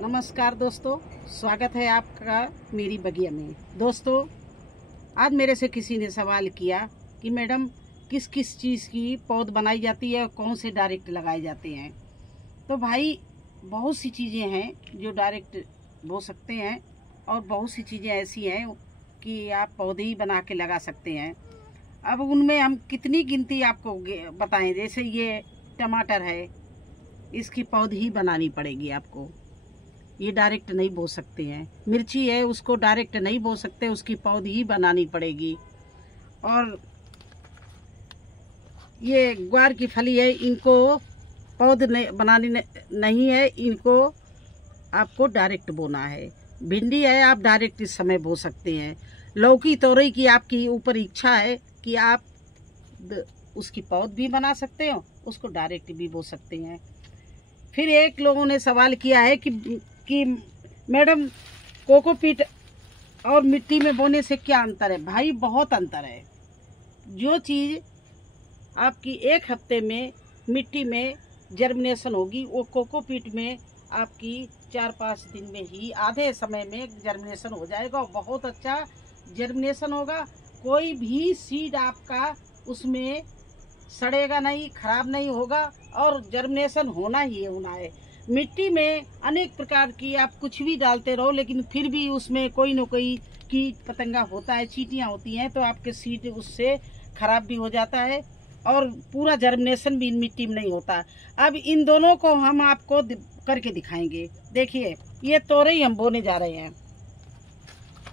नमस्कार दोस्तों, स्वागत है आपका मेरी बगिया में। दोस्तों, आज मेरे से किसी ने सवाल किया कि मैडम किस किस चीज़ की पौध बनाई जाती है और कौन से डायरेक्ट लगाए जाते हैं। तो भाई, बहुत सी चीज़ें हैं जो डायरेक्ट बो सकते हैं और बहुत सी चीज़ें ऐसी हैं कि आप पौधे ही बना के लगा सकते हैं। अब उनमें हम कितनी गिनती आपको बताएं। जैसे ये टमाटर है, इसकी पौध ही बनानी पड़ेगी आपको, ये डायरेक्ट नहीं बो सकते हैं। मिर्ची है, उसको डायरेक्ट नहीं बो सकते, उसकी पौध ही बनानी पड़ेगी। और ये ग्वार की फली है, इनको पौध बनानी नहीं है, इनको आपको डायरेक्ट बोना है। भिंडी है, आप डायरेक्ट इस समय बो सकते हैं। लौकी तोरई की आपकी ऊपर इच्छा है कि आप उसकी पौध भी बना सकते हो, उसको डायरेक्ट भी बो सकते हैं। फिर एक लोगों ने सवाल किया है कि मैडम कोकोपीट और मिट्टी में बोने से क्या अंतर है। भाई, बहुत अंतर है। जो चीज़ आपकी एक हफ्ते में मिट्टी में जर्मिनेशन होगी, वो कोकोपीट में आपकी 4-5 दिन में ही, आधे समय में जर्मिनेशन हो जाएगा और बहुत अच्छा जर्मिनेशन होगा। कोई भी सीड आपका उसमें सड़ेगा नहीं, खराब नहीं होगा और जर्मिनेशन होना ही होना है। मिट्टी में अनेक प्रकार की आप कुछ भी डालते रहो, लेकिन फिर भी उसमें कोई न कोई कीट पतंगा होता है, चींटियाँ होती हैं, तो आपके सीड उससे खराब भी हो जाता है और पूरा जर्मिनेशन भी मिट्टी में नहीं होता। अब इन दोनों को हम आपको करके दिखाएंगे। देखिए, ये तोरई हम बोने जा रहे हैं।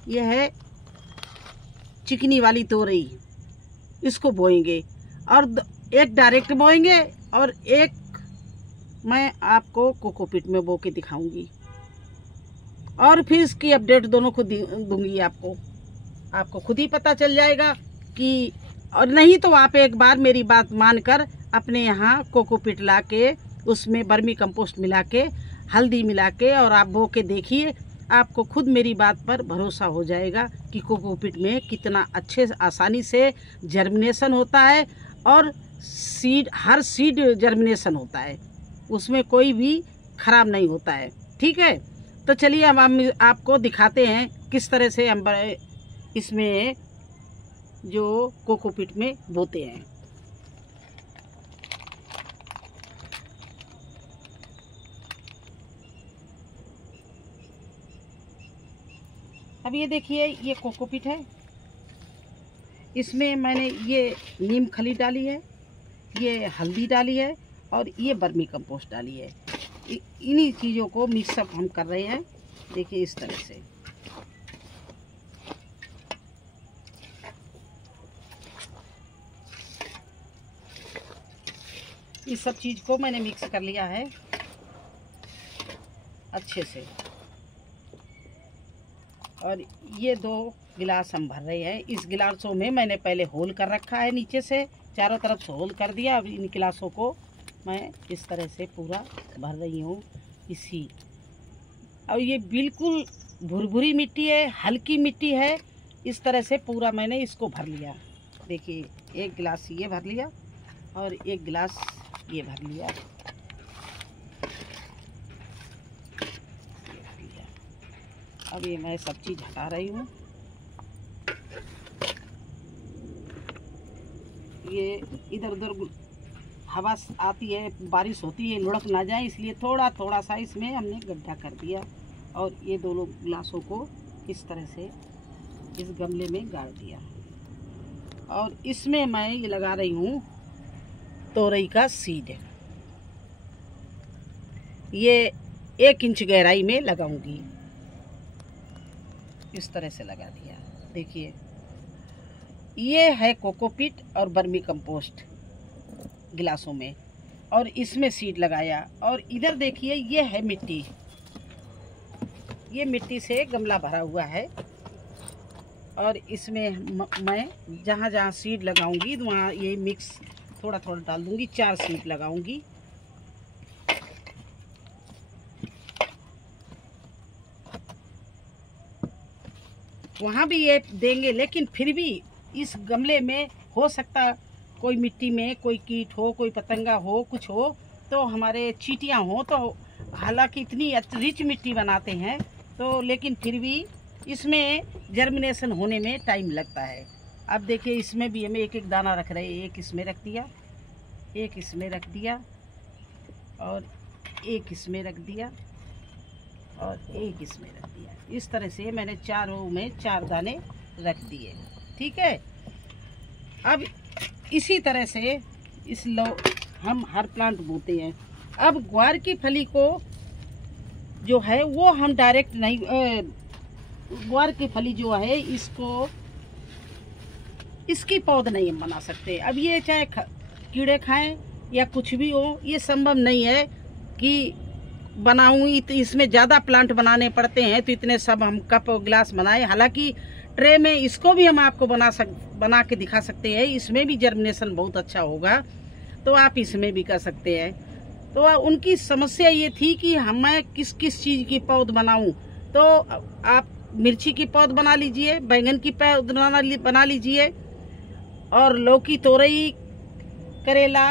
ये है चिकनी वाली तोरई, इसको बोएंगे और एक डायरेक्ट बोएंगे और एक मैं आपको कोकोपीट में बो के दिखाऊंगी और फिर इसकी अपडेट दोनों को दूंगी। आपको खुद ही पता चल जाएगा कि, और नहीं तो आप एक बार मेरी बात मानकर अपने यहाँ कोकोपीट ला के उसमें वर्मी कंपोस्ट मिला के, हल्दी मिला के और आप बो के देखिए। आपको खुद मेरी बात पर भरोसा हो जाएगा कि कोकोपीट में कितना अच्छे आसानी से जर्मिनेशन होता है और हर सीड जर्मिनेशन होता है, उसमें कोई भी खराब नहीं होता है। ठीक है, तो चलिए अब हम आपको दिखाते हैं किस तरह से हम इसमें जो कोकोपीट में बोते हैं। अब ये देखिए, ये कोकोपीट है, इसमें मैंने ये नीम खली डाली है, ये हल्दी डाली है और ये वर्मी कंपोस्ट डाली है। इन्हीं चीज़ों को मिक्सअप हम कर रहे हैं। देखिए, इस तरह से इस सब चीज़ को मैंने मिक्स कर लिया है अच्छे से। और ये 2 गिलास हम भर रहे हैं। इस गिलासों में मैंने पहले होल कर रखा है, नीचे से चारों तरफ से होल कर दिया। अब इन गिलासों को मैं इस तरह से पूरा भर रही हूँ इसी। और ये बिल्कुल भुरभुरी मिट्टी है, हल्की मिट्टी है। इस तरह से पूरा मैंने इसको भर लिया। देखिए, एक गिलास ये भर लिया और एक गिलास ये भर लिया। अब ये मैं सब चीज़ हटा रही हूँ। ये इधर उधर हवा आती है, बारिश होती है, लुढ़क ना जाए, इसलिए थोड़ा थोड़ा सा इसमें हमने गड्ढा कर दिया और ये दोनों गिलासों को इस तरह से इस गमले में गाड़ दिया। और इसमें मैं ये लगा रही हूँ तोरई का सीड। ये 1 इंच गहराई में लगाऊंगी। इस तरह से लगा दिया। देखिए, ये है कोकोपीट और वर्मी कंपोस्ट गिलासों में, और इसमें सीड लगाया। और इधर देखिए, ये है मिट्टी। ये मिट्टी से गमला भरा हुआ है और इसमें मैं जहाँ जहाँ सीड लगाऊंगी वहाँ ये मिक्स थोड़ा थोड़ा डाल दूंगी। 4 सीड लगाऊंगी। वहाँ भी ये देंगे, लेकिन फिर भी इस गमले में हो सकता कोई मिट्टी में कोई कीट हो, कोई पतंगा हो, कुछ हो, तो हमारे चींटियाँ हो तो हालांकि इतनी रिच मिट्टी बनाते हैं तो लेकिन फिर भी इसमें जर्मिनेशन होने में टाइम लगता है। अब देखिए इसमें भी हमें एक एक दाना रख रहे हैं। एक इसमें रख दिया, एक इसमें रख दिया और एक इसमें रख दिया और एक इसमें रख दिया। इस तरह से मैंने चारों में 4 दाने रख दिए। ठीक है। अब इसी तरह से हम हर प्लांट बोते हैं। अब ग्वार की फली को जो है वो हम डायरेक्ट नहीं, ग्वार की फली जो है इसको इसकी पौध नहीं हम बना सकते। अब ये चाहे कीड़े खाएं या कुछ भी हो, ये संभव नहीं है कि बनाऊँ। तो इसमें ज़्यादा प्लांट बनाने पड़ते हैं तो इतने सब हम कप और गिलास बनाए। हालांकि ट्रे में इसको भी हम आपको बना के दिखा सकते हैं। इसमें भी जर्मिनेशन बहुत अच्छा होगा, तो आप इसमें भी कर सकते हैं। तो उनकी समस्या ये थी कि मैं किस किस चीज़ की पौध बनाऊं। तो आप मिर्ची की पौध बना लीजिए, बैंगन की पौध बना लीजिए और लौकी, तोरई, करेला,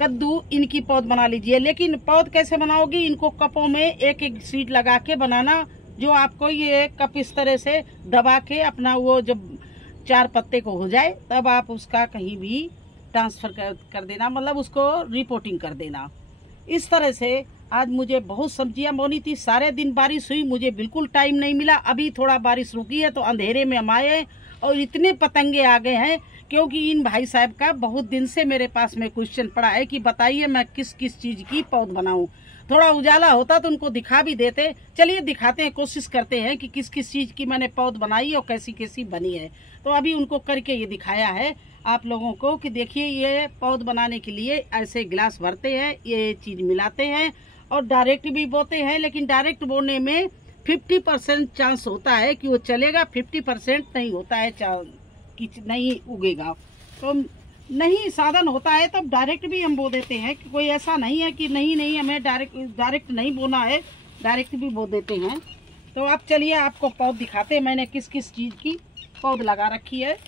कद्दू, इनकी पौध बना लीजिए। लेकिन पौध कैसे बनाओगी? इनको कपों में एक एक सीड लगा के बनाना, जो आपको ये कप इस तरह से दबा के अपना वो जब 4 पत्ते को हो जाए तब आप उसका कहीं भी ट्रांसफ़र कर देना, मतलब उसको रिपोर्टिंग कर देना। इस तरह से आज मुझे बहुत सब्जियां बोनी थी। सारे दिन बारिश हुई, मुझे बिल्कुल टाइम नहीं मिला। अभी थोड़ा बारिश रुकी है तो अंधेरे में हम आए और इतने पतंगे आ गए हैं, क्योंकि इन भाई साहब का बहुत दिन से मेरे पास में क्वेश्चन पड़ा है कि बताइए मैं किस किस चीज़ की पौध बनाऊं। थोड़ा उजाला होता तो उनको दिखा भी देते। चलिए दिखाते हैं, कोशिश करते हैं कि किस किस चीज़ की मैंने पौध बनाई और कैसी कैसी बनी है। तो अभी उनको करके ये दिखाया है आप लोगों को कि देखिए ये पौध बनाने के लिए ऐसे गिलास भरते हैं, ये चीज़ मिलाते हैं और डायरेक्ट भी बोते हैं। लेकिन डायरेक्ट बोने में 50% चांस होता है कि वो चलेगा, 50% नहीं होता है कि नहीं उगेगा। तो नहीं साधन होता है तब डायरेक्ट भी हम बो देते हैं कि कोई ऐसा नहीं है कि नहीं हमें डायरेक्ट नहीं बोना है, डायरेक्ट भी बो देते हैं। तो अब चलिए आपको पौध दिखाते हैं मैंने किस किस चीज़ की पौध लगा रखी है।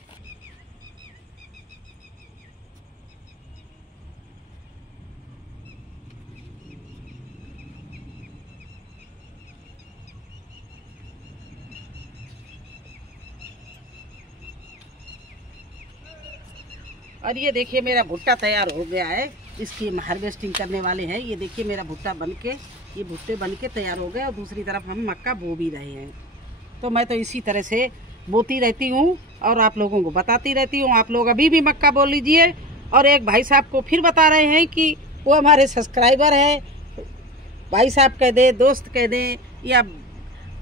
और ये देखिए मेरा भुट्टा तैयार हो गया है, इसकी हम हार्वेस्टिंग करने वाले हैं। ये देखिए मेरा भुट्टा ये भुट्टे बन के तैयार हो गए और दूसरी तरफ हम मक्का बो भी रहे हैं। तो मैं तो इसी तरह से बोती रहती हूँ और आप लोगों को बताती रहती हूँ। आप लोग अभी भी मक्का बो लीजिए। और एक भाई साहब को फिर बता रहे हैं कि वो हमारे सब्सक्राइबर हैं। भाई साहब कह दे, दोस्त कह दे या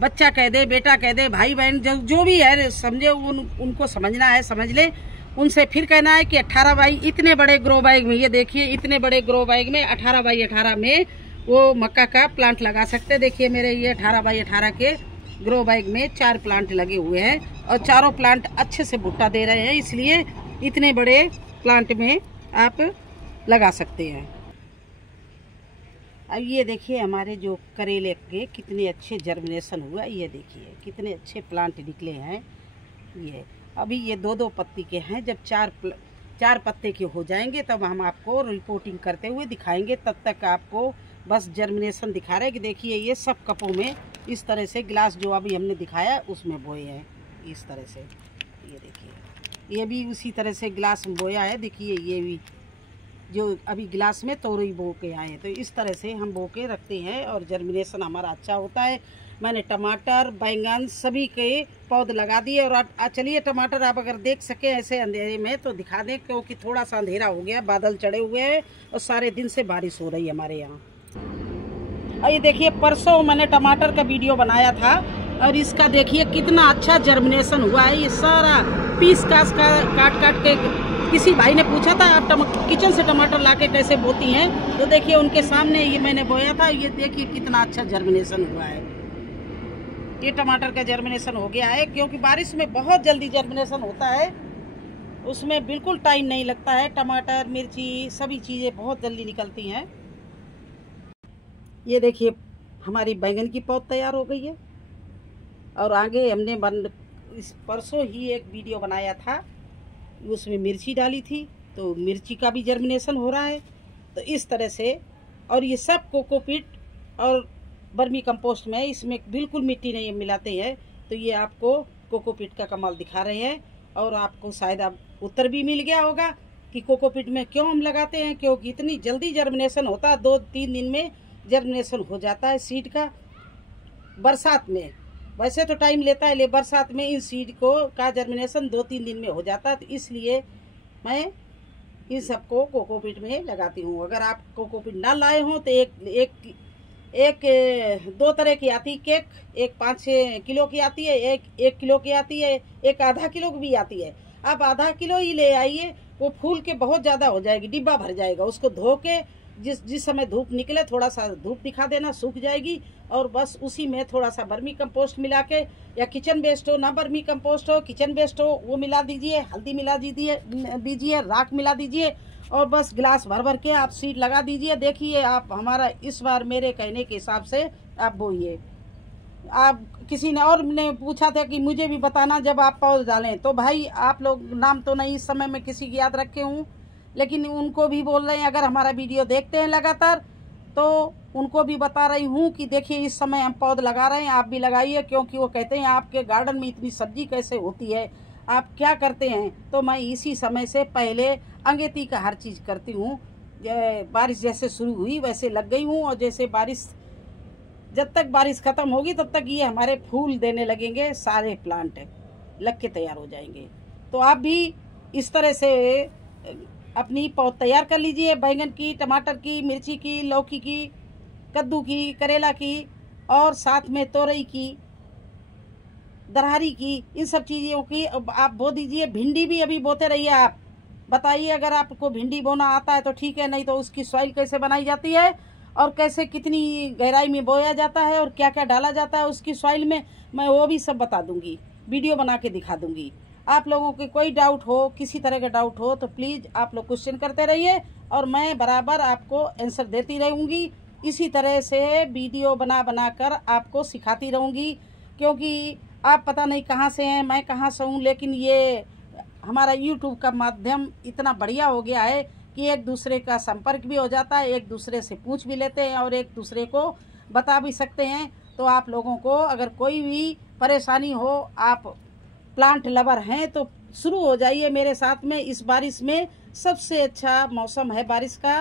बच्चा कह दे, बेटा कह दे, भाई बहन जो भी है समझे, उनको समझना है समझ ले। उनसे फिर कहना है कि 18 बाई इतने बड़े ग्रो बैग में, ये देखिए इतने बड़े ग्रो बैग में 18 बाई 18 में वो मक्का का प्लांट लगा सकते हैं। देखिए मेरे ये 18 बाई 18 के ग्रो बैग में 4 प्लांट लगे हुए हैं और चारों प्लांट अच्छे से भुट्टा दे रहे हैं, इसलिए इतने बड़े प्लांट में आप लगा सकते हैं। अब ये देखिए हमारे जो करेले के कितने अच्छे जर्मिनेशन हुआ, ये देखिए कितने अच्छे प्लांट निकले हैं। ये अभी ये 2-2 पत्ती के हैं। जब 4 पत्ते के हो जाएंगे तब हम आपको रिपोर्टिंग करते हुए दिखाएंगे। तब तक आपको बस जर्मिनेशन दिखा रहे हैं कि देखिए ये सब कपों में इस तरह से गिलास जो अभी हमने दिखाया उसमें बोए हैं इस तरह से। ये देखिए ये भी उसी तरह से गिलास में बोया है। देखिए ये भी जो अभी गिलास में तोरई बो के आए हैं। तो इस तरह से हम बो के रखते हैं और जर्मिनेशन हमारा अच्छा होता है। मैंने टमाटर, बैंगन सभी के पौध लगा दिए। और चलिए टमाटर आप अगर देख सके ऐसे अंधेरे में तो दिखा दें, क्योंकि थोड़ा सा अंधेरा हो गया, बादल चढ़े हुए हैं और सारे दिन से बारिश हो रही है हमारे यहाँ। और ये देखिए परसों मैंने टमाटर का वीडियो बनाया था और इसका देखिए कितना अच्छा जर्मिनेशन हुआ है। ये सारा पीस काट के किसी भाई ने पूछा था आप किचन से टमाटर लाके कैसे बोती हैं, तो देखिए उनके सामने ये मैंने बोया था। ये देखिए कितना अच्छा जर्मिनेशन हुआ है। ये टमाटर का जर्मिनेशन हो गया है, क्योंकि बारिश में बहुत जल्दी जर्मिनेशन होता है, उसमें बिल्कुल टाइम नहीं लगता है। टमाटर, मिर्ची सभी चीज़ें बहुत जल्दी निकलती हैं। ये देखिए हमारी बैंगन की पौध तैयार हो गई है। और आगे हमने इस परसों ही एक वीडियो बनाया था, उसमें मिर्ची डाली थी, तो मिर्ची का भी जर्मिनेशन हो रहा है। तो इस तरह से और ये सब कोकोपीट और वर्मी कंपोस्ट में, इसमें बिल्कुल मिट्टी नहीं मिलाते हैं। तो ये आपको कोकोपीट का कमाल दिखा रहे हैं। और आपको शायद अब उत्तर भी मिल गया होगा कि कोकोपीट में क्यों हम लगाते हैं, क्योंकि इतनी जल्दी जर्मिनेशन होता है, 2-3 दिन में जर्मिनेशन हो जाता है सीड का। बरसात में वैसे तो टाइम लेता है, लेकिन बरसात में इन सीड का जर्मिनेशन 2-3 दिन में हो जाता है। तो इसलिए मैं इन सबको कोकोपीट में लगाती हूँ। अगर आप कोकोपीट ना लाए हों तो एक 2 तरह की आती केक, एक 5-6 किलो की आती है, एक 1 किलो की आती है, एक आधा किलो की भी आती है। आप आधा किलो ही ले आइए, वो फूल के बहुत ज़्यादा हो जाएगी, डिब्बा भर जाएगा। उसको धो के जिस समय धूप निकले थोड़ा सा धूप दिखा देना, सूख जाएगी। और बस उसी में थोड़ा सा वर्मी कंपोस्ट मिला के, या किचन वेस्ट हो, ना वर्मी कंपोस्ट हो, किचन वेस्ट हो, वो मिला दीजिए, हल्दी मिला दीजिए, राख मिला दीजिए, और बस गिलास भर भर के आप सीड लगा दीजिए। देखिए आप हमारा इस बार मेरे कहने के हिसाब से आप बोइए। आप किसी ने और ने पूछा था कि मुझे भी बताना जब आप पौधे डालें, तो भाई आप लोग नाम तो नहीं इस समय में किसी की याद रखे हूँ, लेकिन उनको भी बोल रहे हैं, अगर हमारा वीडियो देखते हैं लगातार तो उनको भी बता रही हूँ कि देखिए इस समय हम पौधे लगा रहे हैं, आप भी लगाइए। क्योंकि वो कहते हैं आपके गार्डन में इतनी सब्जी कैसे होती है, आप क्या करते हैं। तो मैं इसी समय से पहले अंगेती का हर चीज़ करती हूँ। बारिश जैसे शुरू हुई वैसे लग गई हूँ, और जैसे बारिश, जब तक बारिश ख़त्म होगी तब तक ये हमारे फूल देने लगेंगे, सारे प्लांट लग के तैयार हो जाएंगे। तो आप भी इस तरह से अपनी पौध तैयार कर लीजिए, बैंगन की, टमाटर की, मिर्ची की, लौकी की, कद्दू की, करेला की, और साथ में तोरई की, दरहरी की, इन सब चीज़ों की आप बो दीजिए। भिंडी भी अभी बोते रहिए। आप बताइए, अगर आपको भिंडी बोना आता है तो ठीक है, नहीं तो उसकी सॉइल कैसे बनाई जाती है और कैसे कितनी गहराई में बोया जाता है और क्या क्या डाला जाता है उसकी सॉइल में, मैं वो भी सब बता दूंगी, वीडियो बना के दिखा दूंगी। आप लोगों के कोई डाउट हो, किसी तरह का डाउट हो तो प्लीज़ आप लोग क्वेश्चन करते रहिए, और मैं बराबर आपको आंसर देती रहूँगी। इसी तरह से वीडियो बना बना कर आपको सिखाती रहूँगी, क्योंकि आप पता नहीं कहाँ से हैं, मैं कहाँ से हूँ, लेकिन ये हमारा यूट्यूब का माध्यम इतना बढ़िया हो गया है कि एक दूसरे का संपर्क भी हो जाता है, एक दूसरे से पूछ भी लेते हैं और एक दूसरे को बता भी सकते हैं। तो आप लोगों को अगर कोई भी परेशानी हो, आप प्लांट लवर हैं तो शुरू हो जाइए मेरे साथ में। इस बारिश में सबसे अच्छा मौसम है बारिश का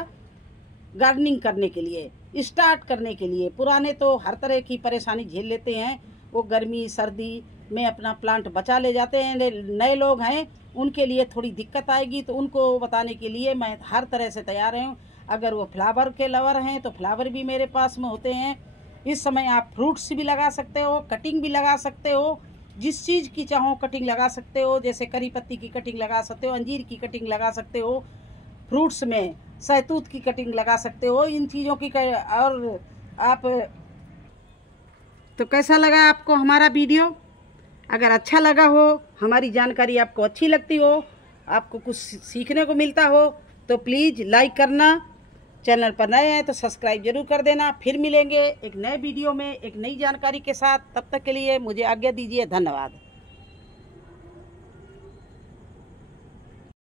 गार्डनिंग करने के लिए, स्टार्ट करने के लिए। पुराने तो हर तरह की परेशानी झेल लेते हैं, वो गर्मी सर्दी में अपना प्लांट बचा ले जाते हैं। नए लोग हैं उनके लिए थोड़ी दिक्कत आएगी, तो उनको बताने के लिए मैं हर तरह से तैयार हूँ। अगर वो फ्लावर के लवर हैं तो फ्लावर भी मेरे पास में होते हैं। इस समय आप फ्रूट्स भी लगा सकते हो, कटिंग भी लगा सकते हो, जिस चीज़ की चाहो कटिंग लगा सकते हो। जैसे करी पत्ती की कटिंग लगा सकते हो, अंजीर की कटिंग लगा सकते हो, फ्रूट्स में सहतूत की कटिंग लगा सकते हो, इन चीज़ों की और आप। तो कैसा लगा आपको हमारा वीडियो? अगर अच्छा लगा हो, हमारी जानकारी आपको अच्छी लगती हो, आपको कुछ सीखने को मिलता हो, तो प्लीज़ लाइक करना। चैनल पर नए हैं तो सब्सक्राइब जरूर कर देना। फिर मिलेंगे एक नए वीडियो में एक नई जानकारी के साथ। तब तक के लिए मुझे आज्ञा दीजिए। धन्यवाद।